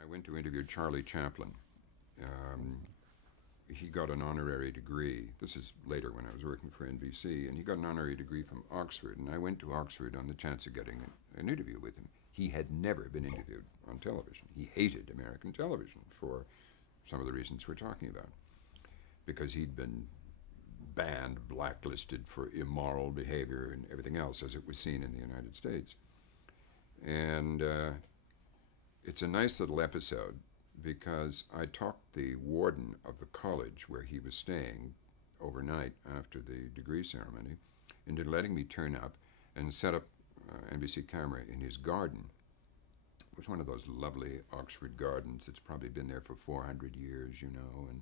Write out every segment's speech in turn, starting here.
I went to interview Charlie Chaplin. He got an honorary degree. This is later when I was working for NBC, and he got an honorary degree from Oxford, and I went to Oxford on the chance of getting an interview with him. He had never been interviewed on television. He hated American television for some of the reasons we're talking about, because he'd been banned, blacklisted for immoral behavior and everything else as it was seen in the United States. And it's a nice little episode because I talked the warden of the college where he was staying overnight after the degree ceremony into letting me turn up and set up NBC camera in his garden. It was one of those lovely Oxford gardens that's probably been there for 400 years, you know, and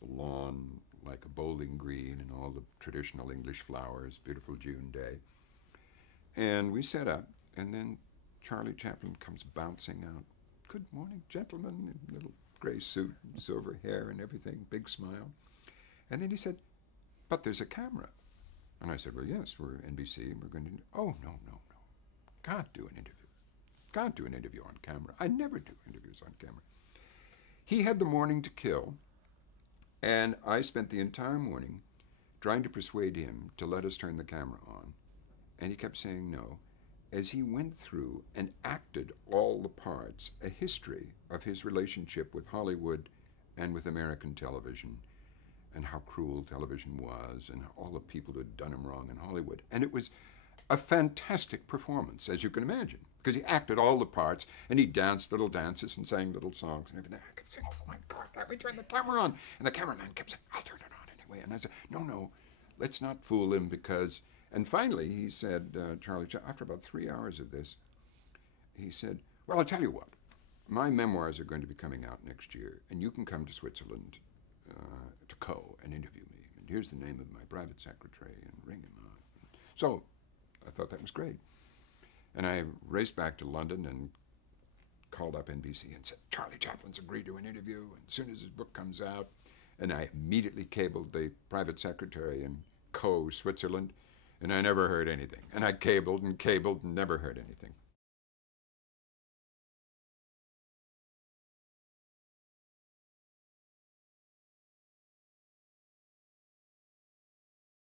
the lawn like a bowling green and all the traditional English flowers, beautiful June day. And we set up, and then Charlie Chaplin comes bouncing out. "Good morning, gentlemen," in a little gray suit and silver hair and everything, big smile. And then he said, "But there's a camera." And I said, "Well, yes, we're NBC, and we're going to..." "Oh, no, no, no. Can't do an interview. Can't do an interview on camera. I never do interviews on camera." He had the morning to kill, and I spent the entire morning trying to persuade him to let us turn the camera on. And he kept saying no, as he went through and acted all the parts, a history of his relationship with Hollywood and with American television, and how cruel television was, and all the people who had done him wrong in Hollywood. And it was a fantastic performance, as you can imagine, because he acted all the parts, and he danced little dances and sang little songs and everything. I kept saying, "Oh my God, let me turn the camera on." And the cameraman kept saying, "I'll turn it on anyway." And I said, "No, no, let's not fool him because..." And finally, he said, Charlie, after about 3 hours of this, he said, "Well, I'll tell you what. My memoirs are going to be coming out next year, and you can come to Switzerland to Co. and interview me. And here's the name of my private secretary, and ring him up." So I thought that was great. And I raced back to London and called up NBC and said, "Charlie Chaplin's agreed to an interview, and as soon as his book comes out..." And I immediately cabled the private secretary in Co. Switzerland, and I never heard anything. And I cabled and never heard anything.